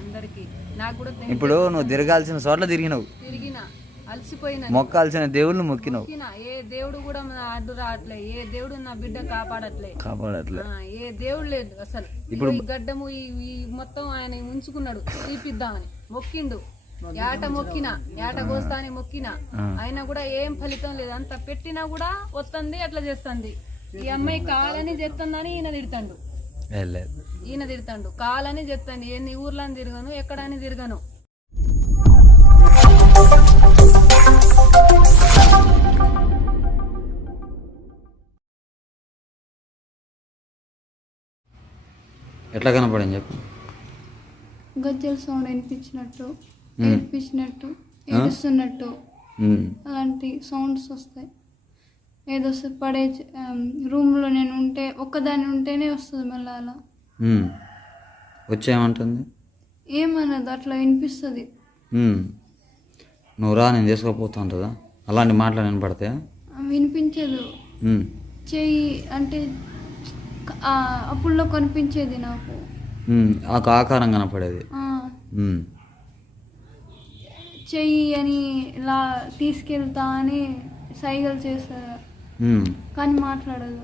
అందరికి. నాకు కూడా ఇప్పుడు నువ్వు తిరగాల్సిన చోట్ల తిరిగినావు, తిరిగినా అలసిపోయినా, మొక్కాల్సిన దేవుళ్ళు మొక్కినావు. ఏ దేవుడు కూడా నా అడ్డు రావట్లే, ఏ దేవుడు నా బిడ్డ కాపాడట్లే. ఏ దేవుడు లేదు అసలు. ఇప్పుడు ఈ గడ్డము ఈ మొత్తం ఆయన ఉంచుకున్నాడు తీపిద్దామని మొక్కిండు. ఏట మొక్కినా, ఏట కోస్తా అని మొక్కినా, అయినా కూడా ఏం ఫలితం లేదు. అంత పెట్టినా కూడా వస్తుంది, అట్లా చేస్తుంది. ఈ అమ్మాయి కాలని చేస్తుందని ఈయన తిడతాడు, కాలని చేస్తాను. ఎన్ని ఊర్లని తిరగను, ఎక్కడని తిరగను. ఎట్లా కనపడని చెప్పు. గజ్జల సౌండ్ వినిపించినట్టు, ఏడిపించినట్టు, ఏడుస్తున్నట్టు అలాంటి సౌండ్స్ వస్తాయి. ఏదో పడే రూమ్లో నేను ఉంటే ఒక్కదాన్ని ఉంటేనే వస్తుంది. మళ్ళీ అలా వచ్చేయమంటుంది, ఏమన్నది అట్లా వినిపిస్తుంది. నువ్వు రా, నేను చేసుకోపోతా ఉంటుందా? అలాంటి మాటలు వినపడతాయా? వినిపించదు. చెయ్యి అంటే అప్పుల్లో కనిపించేది నాకు, ఆకారం కనపడేది. చెయ్యి అని ఇలా తీసుకెళ్తా అని సైగలు చేస్తారు, కానీ మాట్లాడదు.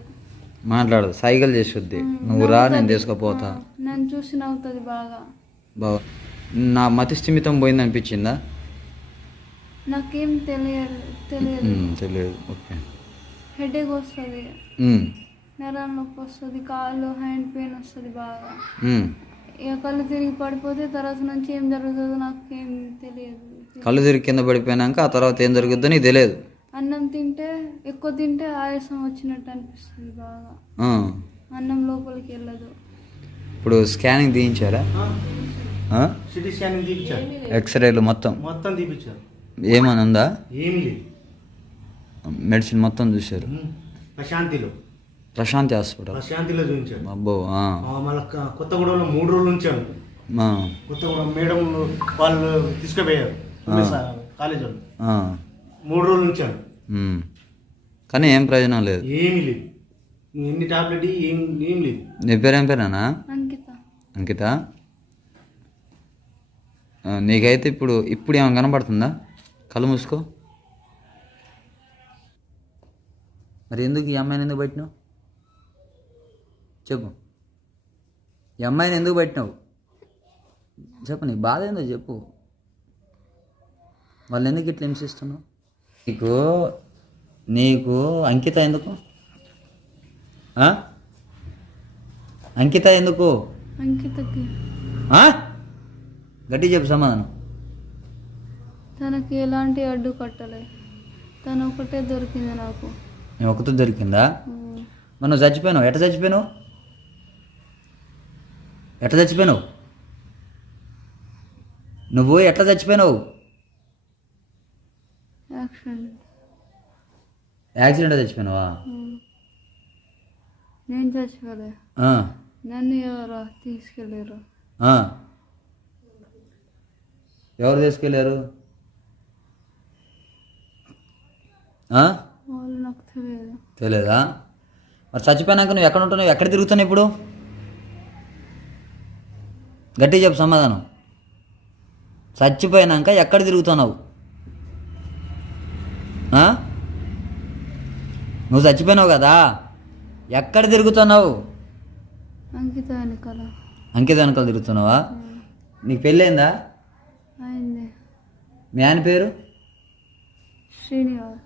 సైగలు చేస్తుంది. నువ్వు రా, నేను తీసుకుపోతా. నన్ను చూసి నవ్వుతుంది బాగా. నా మతి స్థిమితం పోయింది అనిపించిందా? నాకేం తెలియదు. ఓకే. హెడేక్ వస్తుంది, నరాల నొప్పి వస్తుంది, కాళ్ళు హ్యాండ్ పెయిన్ వస్తుంది బాగా. ఇక కళ్ళు తిరిగి పడిపోతే తర్వాత నుంచి ఏం జరుగుతుందో నాకేం తెలియదు. కళ్ళు తిరిగి కింద పడిపోయినాక ఆ తర్వాత ఏం జరుగుతుందో నీకు తెలియదు. అన్నం ఎక్కువ తింటే ఆయాసం వచ్చినట్టు అనిపిస్తుంది బాగా. అన్నం లోపలికి వెళ్ళదు. ఇప్పుడు స్కానింగ్ తీయించారా? ఎక్స్రేలు మొత్తం తీపించారు. ఏమని ఉందా? ఏమి లేదు. మెడిసిన్ మొత్తం చూశారు. ప్రశాంతి హాస్పిటల్ ప్రశాంతిలో చూపించారు. అబ్బో. మళ్ళీ కొత్తగూడెంలో 3 రోజులు ఉంచాను. కొత్తగూడెం మేడం వాళ్ళు తీసుకుపోయారు కాలేజ్ వాళ్ళు. 3 రోజులు ఉంచాను, కానీ ఏం ప్రయోజనం లేదు. ఏమీ లేదు. ఎన్ని టాబ్లెట్ ఏం లేదు. నీ పేరు ఏం పేరేనా? అంకిత. నీకైతే ఇప్పుడు ఏమైనా కనపడుతుందా? కళ్ళు మూసుకో. మరి ఎందుకు ఈ అమ్మాయిని ఎందుకు పెట్టినావు చెప్పు. ఈ అమ్మాయిని ఎందుకు పెట్టినావు చెప్పు. నీ బాధ ఏందో చెప్పు. వాళ్ళు ఎందుకు ఇట్లా హింసిస్తున్నావు? నీకు అంకిత ఎందుకు? అంకిత ఎందుకు? అంకితకి గట్టి చెప్పు సమాధానం. తనకి ఎలాంటి అడ్డు కట్టలే, తను ఒకటే దొరికింది నాకు. నేను ఒకటి దొరికిందా? మరి నువ్వు చచ్చిపోయినావు. ఎట్లా చచ్చిపోయినావు? నువ్వు ఎట్లా చచ్చిపోయినావు? యాక్సిడెంట్ చచ్చిపోయినావా? నేను చచ్చిపోలే, నన్ను ఎవరు తీసుకెళ్ళారు. ఎవరు తీసుకెళ్ళారు? వాళ్ళు నాకు తెలియదా? మరి చచ్చిపోయినాక నువ్వు ఎక్కడ ఉంటున్నావు? ఎక్కడ తిరుగుతున్నావు ఇప్పుడు? గట్టిగా చెప్పు సమాధానం. చచ్చిపోయినాక ఎక్కడ తిరుగుతున్నావు? నువ్వు చచ్చిపోయినావు కదా, ఎక్కడ తిరుగుతున్నావు? అంకిత వెనకాల తిరుగుతున్నావా? నీకు పెళ్ళైందా? మీ ఆయన పేరు? శ్రీనివాస్.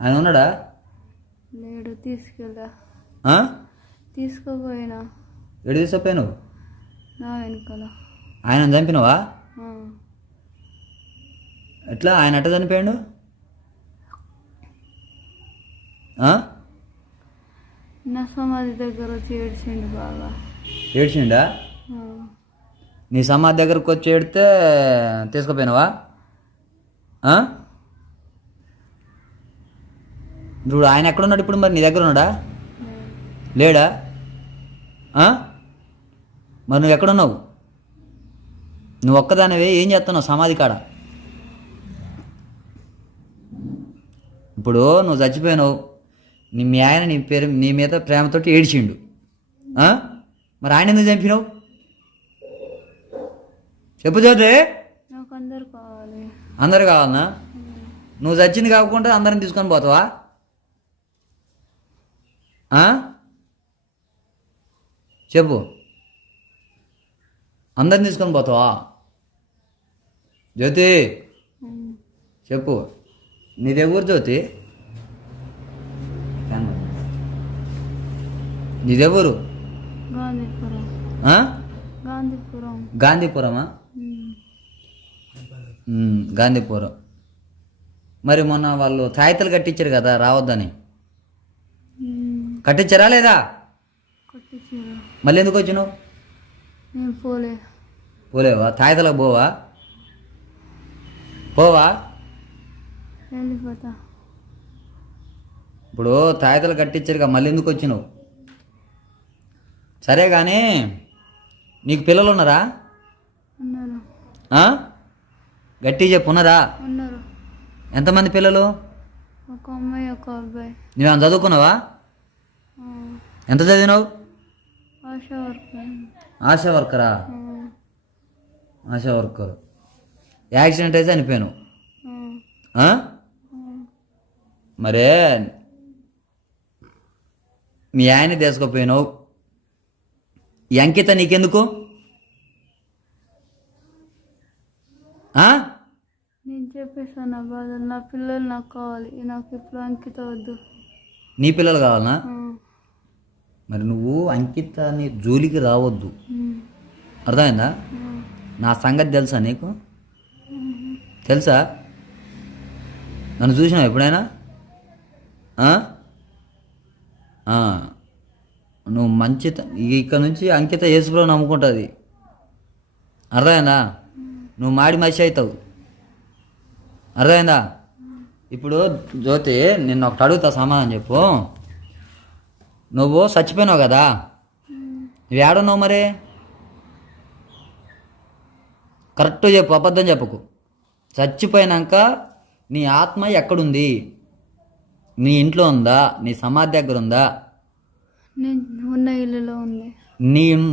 ఆయన ఉన్నాడా? లేడు, తీసుకోపోయినా. ఎడు తీసుకుపోయినావు? నా వెనకాల. ఆయన చంపినావా? ఎట్లా? ఆయన ఎట్లా చనిపోయాడు? నా సమాధి దగ్గర వచ్చి ఏడ్చిండు బాగా. ఏడ్చిండా? నీ సమాధి దగ్గరకు వచ్చి ఏడితే తీసుకుపోయినావా? ఇప్పుడు ఆయన ఎక్కడున్నాడు ఇప్పుడు? మరి నీ దగ్గర ఉన్నాడా? లేడా? మరి నువ్వు ఎక్కడున్నావు? నువ్వు ఒక్కదానివే ఏం చేస్తున్నావు సమాధి కాడ? ఇప్పుడు నువ్వు చచ్చిపోయినావు, మీ ఆయన నీ మీద ప్రేమతోటి ఏడ్చిండు. మరి ఆయన ఎందుకు చంపినావు? చెప్పు జ్యోతి. నాకు అందరు కావాలి. అందరు కావాలనా? నువ్వు చచ్చింది కాకుండా అందరిని తీసుకొని పోతావా? చెప్పు, అందరిని తీసుకొని పోతావా జ్యోతి? చెప్పు, నీదెవరు జ్యోతి? నీదెవరు? గాంధీపురం. గాంధీపురం. గాంధీపురమా? గాంధీపురం. మరి మొన్న వాళ్ళు తాయితలు కట్టించారు కదా రావద్దని, కట్టించారా లేదా? కట్టించారు. మళ్ళీ ఎందుకు వచ్చినావు? నేను పోలేవా? తాయితలకు పోవా? వెళ్ళిపోతా. ఇప్పుడు తాయితలు కట్టించారుగా, మళ్ళీ ఎందుకు వచ్చినావు? సరే కానీ నీకు పిల్లలు ఉన్నారా? ఉన్నారు. గట్టి చెప్పు, ఉన్నారా? ఉన్నారు. ఎంతమంది పిల్లలు? ఒక అమ్మాయి ఒక అబ్బాయి. నువ్వు చదువుకున్నావా? ఎంత చదివినావు? ఆశా వర్కరా? ఆశా వర్కర్. యాక్సిడెంట్ అయితే చనిపోయాను. మరే మీ ఆయన తీసుకుపోయినావు, ఈ అంకిత నీకెందుకు? నేను చెప్పేసాను నా బాధలు. నా పిల్లలు నాకు కావాలి. నాకు ఇప్పుడు అంకిత వద్దు. నీ పిల్లలు కావాలనా? మరి నువ్వు అంకితని జోలికి రావద్దు, అర్థమైందా? నా సంగతి తెలుసా నీకు? తెలుసా? నన్ను చూసినావు ఎప్పుడైనా? నువ్వు మంచి ఇక్కడ నుంచి అంకిత యేసుప్రభువుని నమ్ముకుంటుంది, అర్థమైందా? నువ్వు మాడి మనిషి అవుతావు, అర్థమైందా? ఇప్పుడు జ్యోతి నిన్ను ఒకటి అడుగుతా, సమాధానం చెప్పు. నువ్వు చచ్చిపోయినావు కదా, నువ్వు ఏడున్నావు మరి? కరెక్ట్ చెప్పు, అబద్ధం చెప్పకు. చచ్చిపోయినాక నీ ఆత్మ ఎక్కడుంది? నీ ఇంట్లో ఉందా? నీ సమాధి దగ్గర ఉందా? నేను ఉన్న ఇల్లులో ఉంది.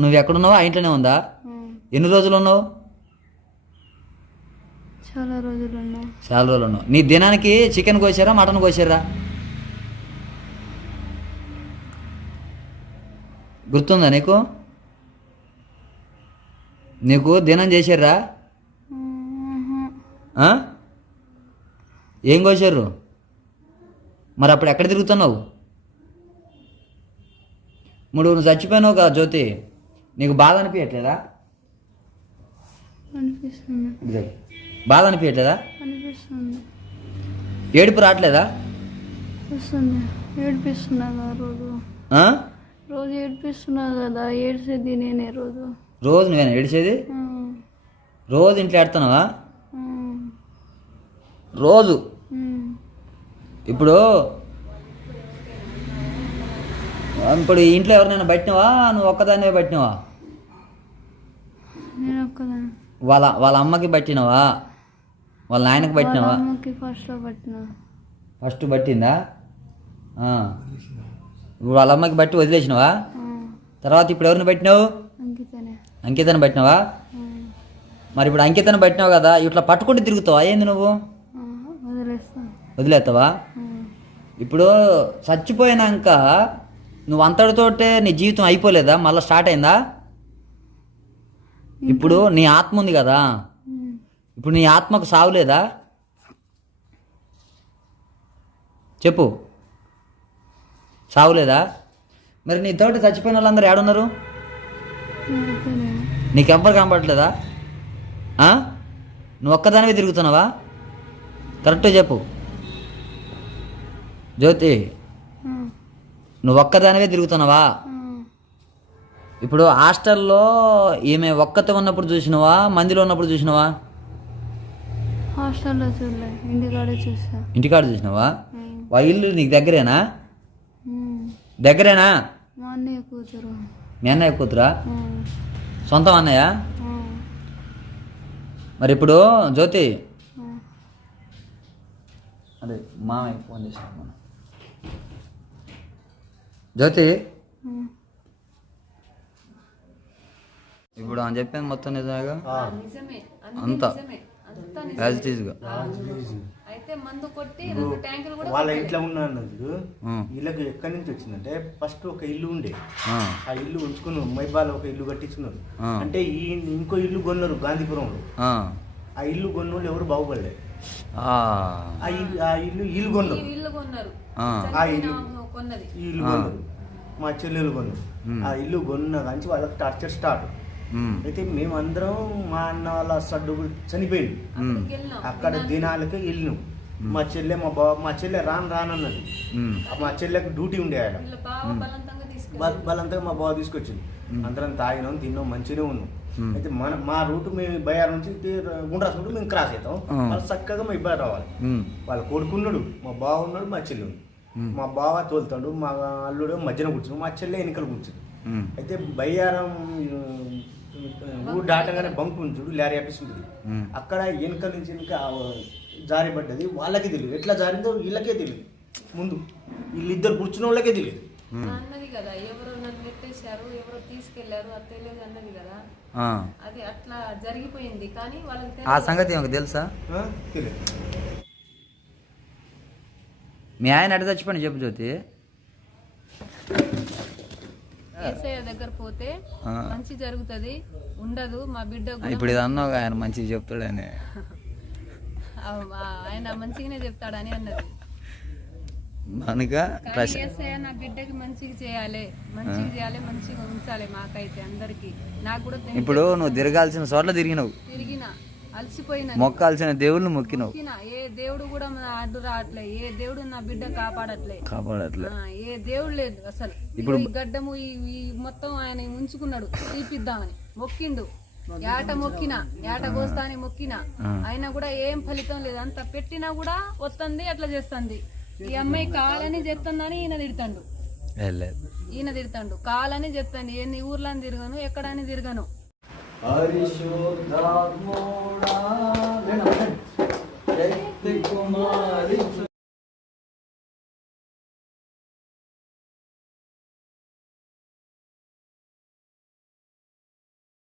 నువ్వు ఎక్కడున్నావు? ఆ ఇంట్లోనే ఉందా? ఎన్ని రోజులు ఉన్నావు? చాలా రోజులు ఉన్నావు. చాలా రోజులు ఉన్నావు. నీ దినానికి చికెన్ కోసారా, మటన్ కోసారా? గుర్తుందా నీకు? నీకు దినం చేసారా? ఏం కోసారు? మరి అప్పుడు ఎక్కడ తిరుగుతున్నావు? నువ్వు చచ్చిపోయినావు కదా జ్యోతి, నీకు బాధ అనిపించట్లేదా? అనిపిస్తుంది. బాధ అనిపించట్లేదా? అనిపిస్తుంది. ఏడుపు రావట్లేదా? వస్తుంది. ఏడిపిస్తున్నా కదా రోజు. రోజు ఏడిపిస్తున్నా కదా, ఏడ్చేది నేనే రోజు. రోజు నువ్వేనా ఏడిచేది? రోజు ఇంట్లో ఏడుతున్నావా? రోజు. ఇప్పుడు ఇంట్లో ఎవరినైనా పట్టినవా? నువ్వు ఒక్కదాన్నే పట్టినవా? నేను ఒక్కదాన్ని. వాళ్ళ అమ్మకి పట్టినవా? వాళ్ళ నాయనకి పట్టినవా? ఫస్ట్ పట్టిందా? ఇప్పుడు వాళ్ళ అమ్మకి బట్టి వదిలేసినవా? తర్వాత ఇప్పుడు ఎవరిని పట్టినావు? అంకితని పట్టినవా? మరి ఇప్పుడు అంకితని పట్టినావు కదా, ఇట్లా పట్టుకుంటూ తిరుగుతావా ఏంది నువ్వు? వదిలేస్తావా? ఇప్పుడు చచ్చిపోయినాక నువ్వు అంతటితోటే నీ జీవితం అయిపోలేదా? మళ్ళీ స్టార్ట్ అయిందా? ఇప్పుడు నీ ఆత్మ ఉంది కదా, ఇప్పుడు నీ ఆత్మకు సావులేదా? చెప్పు, సావులేదా? మరి నీ తోటి చచ్చిపోయిన వాళ్ళందరూ ఏడున్నారు? నీకెవ్వరు కనపడట్లేదా? నువ్వు ఒక్కదానివే తిరుగుతున్నావా? కరెక్ట్గా చెప్పు జ్యోతి, నువ్వు ఒక్కదానివే తిరుగుతున్నావా? ఇప్పుడు హాస్టల్లో ఈమె ఒక్కతే ఉన్నప్పుడు చూసినవా, మందిలో ఉన్నప్పుడు చూసినవా? హాస్టల్లో చూడలే, చూసా. ఇంటికాడ చూసినావా? వా ఇల్లు నీకు దగ్గరేనా? దగ్గరేనా? మా అన్నయ్య కూతురు. మీ అన్నయ్య కూతురా? సొంతం అన్నయ్య? మరి ఇప్పుడు జ్యోతి, అదే మామయ్య ఫోన్ చేసినా మనం. జ్యోతి, ఇప్పుడు అని చెప్పింది మొత్తం నిజమేగా, నిజమే, అంతా నిజమే, అంతా యాజ్ ఇట్ ఈస్గా. అయితే మందు కొట్టి 2 ట్యాంకులు కూడా వాళ్ళ ఇంట్లో ఉన్నది వీళ్ళకి ఎక్కడి నుంచి వచ్చిందంటే ఫస్ట్ ఒక ఇల్లు ఉండే, ఆ ఇల్లు ఉంచుకున్నారు. మైబాల్ ఒక ఇల్లు కట్టించుకున్నారు. అంటే ఈ ఇంకో ఇల్లు కొన్నారు గాంధీపురంలో. ఆ ఇల్లు కొన్నోళ్ళు ఎవరు బాగుపడలేదు. ఆ ఇల్లు కొన్నారు. ఇల్లు కొన్నారు, ఆ ఇల్లు కొన్నది ఈ ఇల్లు కొన్నారు, మా చెల్లెలు కొన్నారు. ఆ ఇల్లు కొన్న కానీ వాళ్ళకి టార్చర్ స్టార్ట్. అయితే మేమందరం మా అన్న వాళ్ళ సడ్డు చనిపోయింది. అక్కడ దినాలకి వెళ్ళినాం. మా చెల్లె మా చెల్లె రానన్నది. మా చెల్లెకి డ్యూటీ ఉండే ఆయన. బలంతంగా మా బావ తీసుకొచ్చింది. అందరం తాగినాం, తిన్నాం, మంచిగానే ఉన్నాం. అయితే మా రూట్ మేము బయార్ నుంచి గుండ్రాస్ రూట్ మేము క్రాస్ అవుతాం. వాళ్ళు చక్కగా మా ఇబ్బంది రావాలి. వాళ్ళ కొడుకున్నాడు, మా బావ ఉన్నాడు, మా చెల్లి ఉంది. మా బావ తోలుతాడు, మా అల్లుడు మధ్యన కూర్చున్నాడు, మా చెల్లె వెనుకలు కూర్చుంది. అయితే బయ్యారం ఊరు దాటగానే బంక్ ఉంది చూడు, లారీ ఆఫీస్ ఉంటుంది. అక్కడ వెనుక నుంచి జారి పడ్డది. వాళ్ళకే తెలియదు, ఎట్లా జారిందో వీళ్ళకే తెలియదు. ముందు వీళ్ళిద్దరు కూర్చున్న వాళ్ళకే తెలియదు. అన్నది కదా, ఎవరో నన్ను నెట్టేశారు, ఎవరో తీసుకెళ్లారు, అది తెలియదు అన్నది కదా. అది అట్లా జరిగిపోయింది. కానీ వాళ్ళకి ఆ సంగతి మాకు తెలుసా? తెలియదు. మీ ఆయన ఎడ చచ్చిపోయిన చెప్పు జ్యోతి. ఏసయ్య దగ్గర పోతే మంచి జరుగుతుంది, ఉండదు మా బిడ్డ. ఇప్పుడు ఇది అన్నావు ఆయన మంచిగా చెప్తాడని. ఆయన మంచిగానే చెప్తాడని అన్నది. ఏసయ్య నా బిడ్డకి మంచిగా చేయాలి, మంచిగా చేయాలి, మంచిగా ఉంచాలి. మాకైతే అందరికి, నాకు కూడా. ఇప్పుడు నువ్వు తిరగాల్సిన చోట్ల తిరిగినావు, తిరిగిన అలసిపోయినా, మొక్కాల్సిన దేవుళ్ళు మొక్కినావు. ఏ దేవుడు కూడా అడ్డు రావట్లే, ఏ దేవుడు నా బిడ్డ కాపాడట్లే. ఏ దేవుడు లేదు అసలు. ఇప్పుడు ఈ గడ్డము ఈ మొత్తం ఆయన ఉంచుకున్నాడు తీపిద్దామని మొక్కిండు. ఏట కోస్తా అని మొక్కినా, అయినా కూడా ఏం ఫలితం లేదు. అంత పెట్టినా కూడా వస్తుంది, అట్లా చేస్తుంది. ఈ అమ్మాయి కాలని చెప్తుందని ఈయన తిడతాడు, కాలని చెప్తాను. ఎన్ని ఊర్లని తిరగను, ఎక్కడని తిరగను. కుమారి